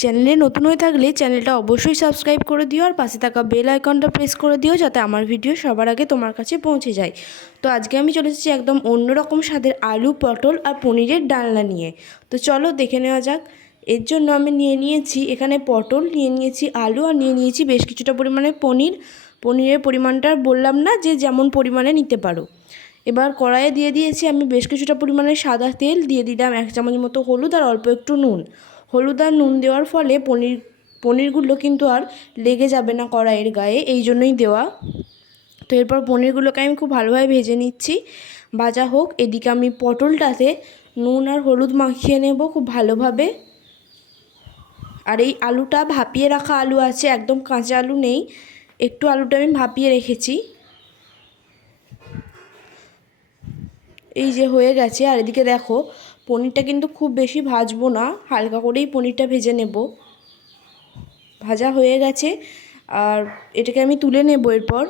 চ্যানেলে নতুন হয়ে থাকলে চ্যানেলটা অবশ্যই সাবস্ক্রাইব করে দিও আর পাশে থাকা বেল আইকনটা প্রেস করে দিও যাতে আমার ভিডিও সবার আগে তোমার কাছে পৌঁছে যায়। তো আজকে আমি চলে এসেছি একদম অন্যরকম স্বাদের আলু পটল আর পনিরের ডালনা নিয়ে। তো চলো দেখে নেওয়া যাক। এর জন্য আমি নিয়েছি এখানে পটল, নিয়েছি আলু আর নিয়েছি বেশ কিছুটা পরিমাণে পনির। পনিরের পরিমাণটা বললাম না যে যেমন পরিমাণে নিতে পারো। এবার কড়াইয়ে দিয়ে দিয়েছি আমি বেশ কিছুটা পরিমাণে সাদা তেল, দিয়ে দিলাম 1 চামচ মতো হলুদ আর অল্প একটু নুন। হলুদ আর নুন দেওয়ার ফলে পনিরগুলো কিন্তু আর লেগে যাবে না কড়াইয়ের গায়ে, এই জন্যই দেওয়া। তো এরপর পনিরগুলোকে আমি খুব ভালোভাবে ভেজে নিচ্ছি। ভাজা হোক, এদিকে আমি পটলটাতে নুন আর হলুদ মাখিয়ে নেব খুব ভালোভাবে। আর এই আলুটা ভাপিয়ে রাখা আলু আছে, একদম কাঁচা আলু নেই, একটু আলুটা আমি ভাপিয়ে রেখেছি। এই যে হয়ে গেছে। আর এদিকে দেখো পনিরটা কিন্তু খুব বেশি ভাজবো না, হালকা করেই পনিরটা ভেজে নেব। ভাজা হয়ে গেছে আর এটাকে আমি তুলে নেব। এরপর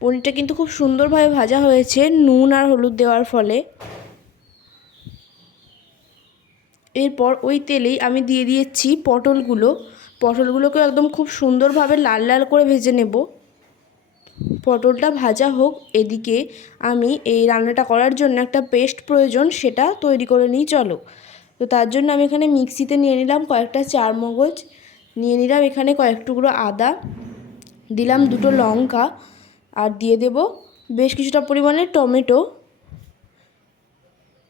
পনিরটা কিন্তু খুব সুন্দরভাবে ভাজা হয়েছে নুন আর হলুদ দেওয়ার ফলে। এরপর ওই তেলেই আমি দিয়ে দিয়েছি পটলগুলোকে একদম খুব সুন্দরভাবে লাল লাল করে ভেজে নেব। পটলটা ভাজা হোক, এদিকে আমি এই রান্নাটা করার জন্য একটা পেস্ট প্রয়োজন, সেটা তৈরি করে নিই চলো। তো তার জন্য আমি এখানে মিক্সিতে নিয়ে নিলাম কয়েকটা চারমগজ, নিয়ে নিলাম এখানে কয়েক টুকরো আদা, দিলাম 2টো লঙ্কা আর দিয়ে দেব বেশ কিছুটা পরিমাণে টমেটো।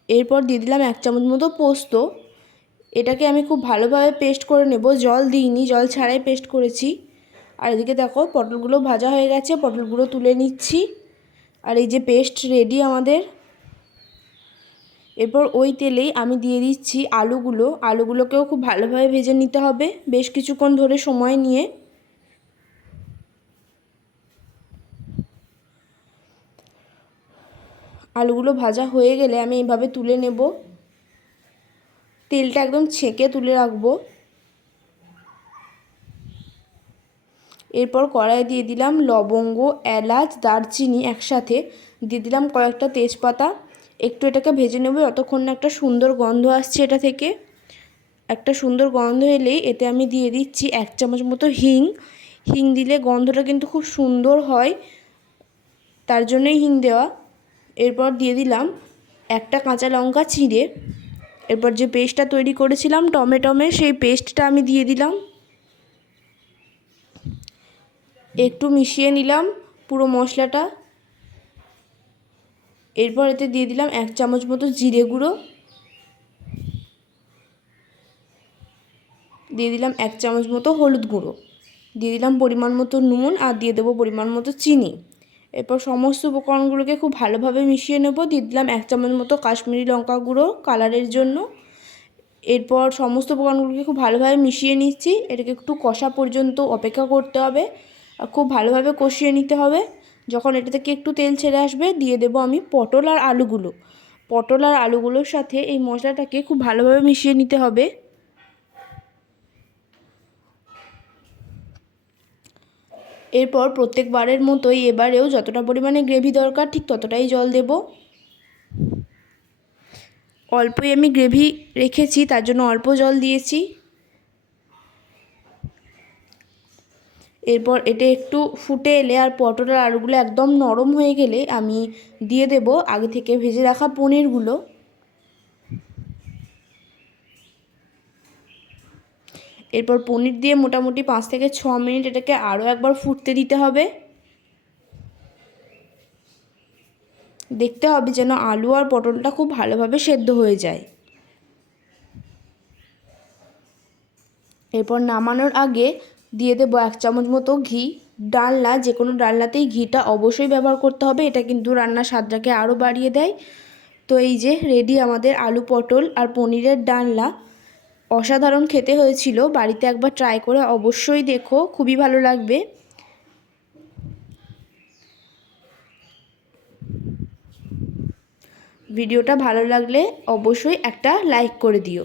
এরপর দিয়ে দিলাম 1 চামচ মতো পোস্ত। এটাকে আমি খুব ভালোভাবে পেস্ট করে নেব, জল দিইনি, জল ছাড়াই পেস্ট করেছি। আর এদিকে দেখো পটলগুলো ভাজা হয়ে গেছে, পটলগুলো তুলে নিচ্ছি। আর এই যে পেস্ট রেডি আমাদের। এরপর ওই তেলেই আমি দিয়ে দিচ্ছি আলুগুলোকেও খুব ভালোভাবে ভেজে নিতে হবে বেশ কিছুক্ষণ ধরে সময় নিয়ে। আলুগুলো ভাজা হয়ে গেলে আমি এইভাবে তুলে নেব, তেলটা একদম ছেঁকে তুলে রাখবো। এরপর কড়াইয়ে দিয়ে দিলাম লবঙ্গ, এলাচ, দারচিনি একসাথে, দিয়ে দিলাম কয়েকটা তেজপাতা। একটু এটাকে ভেজে নেব যতক্ষণ না একটা সুন্দর গন্ধ আসছে এটা থেকে। একটা সুন্দর গন্ধ এলেই এতে আমি দিয়ে দিচ্ছি 1 চামচ মতো হিং দিলে গন্ধটা কিন্তু খুব সুন্দর হয়, তার জন্যই হিং দেওয়া। এরপর দিয়ে দিলাম একটা কাঁচা লঙ্কা চিড়ে। এরপর যে পেস্টটা তৈরি করেছিলাম টমেটোমের, সেই পেস্টটা আমি দিয়ে দিলাম, একটু মিশিয়ে নিলাম পুরো মশলাটা। এরপর এতে দিয়ে দিলাম 1 চামচ মতো জিরে গুঁড়ো, দিয়ে দিলাম 1 চামচ মতো হলুদ গুঁড়ো, দিয়ে দিলাম পরিমাণ মতো নুন আর দিয়ে দেবো পরিমাণ মতো চিনি। এরপর সমস্ত উপকরণগুলোকে খুব ভালোভাবে মিশিয়ে নেব। দিয়ে দিলাম 1 চামচ মতো কাশ্মীরি লঙ্কা গুঁড়ো কালারের জন্য। এরপর সমস্ত উপকরণগুলোকে খুব ভালোভাবে মিশিয়ে নিচ্ছি। এটাকে একটু কষা পর্যন্ত অপেক্ষা করতে হবে আর খুব ভালোভাবে কষিয়ে নিতে হবে। যখন এটা থেকে একটু তেল ছেড়ে আসবে দিয়ে দেব আমি পটল আর আলুগুলোর সাথে এই মশলাটাকে খুব ভালোভাবে মিশিয়ে নিতে হবে। এরপর প্রত্যেকবারের মতোই এবারেও যতটা পরিমাণে গ্রেভি দরকার ঠিক ততটাই জল দেব। অল্পই আমি গ্রেভি রেখেছি, তার জন্য অল্প জল দিয়েছি। এরপর এটা একটু ফুটে এলে আর পটল আর আলুগুলো একদম নরম হয়ে গেলে আমি দিয়ে দেব আগে থেকে ভেজে রাখা পনিরগুলো। এরপর পনির দিয়ে মোটামুটি 5 থেকে 6 মিনিট এটাকে আরও একবার ফুটতে দিতে হবে। দেখতে হবে যেন আলু আর পটলটা খুব ভালোভাবে সেদ্ধ হয়ে যায়। এরপর নামানোর আগে দিয়ে দেবো 1 চামচ মতো ঘি। ডালনা, যে কোনো ডালনাতেই ঘিটা অবশ্যই ব্যবহার করতে হবে, এটা কিন্তু রান্নার স্বাদটাকে আরও বাড়িয়ে দেয়। তো এই যে রেডি আমাদের আলু পটল আর পনিরের ডালনা। অসাধারণ খেতে হয়েছিল, বাড়িতে একবার ট্রাই করে অবশ্যই দেখো, খুবই ভালো লাগবে। ভিডিওটা ভালো লাগলে অবশ্যই একটা লাইক করে দিও।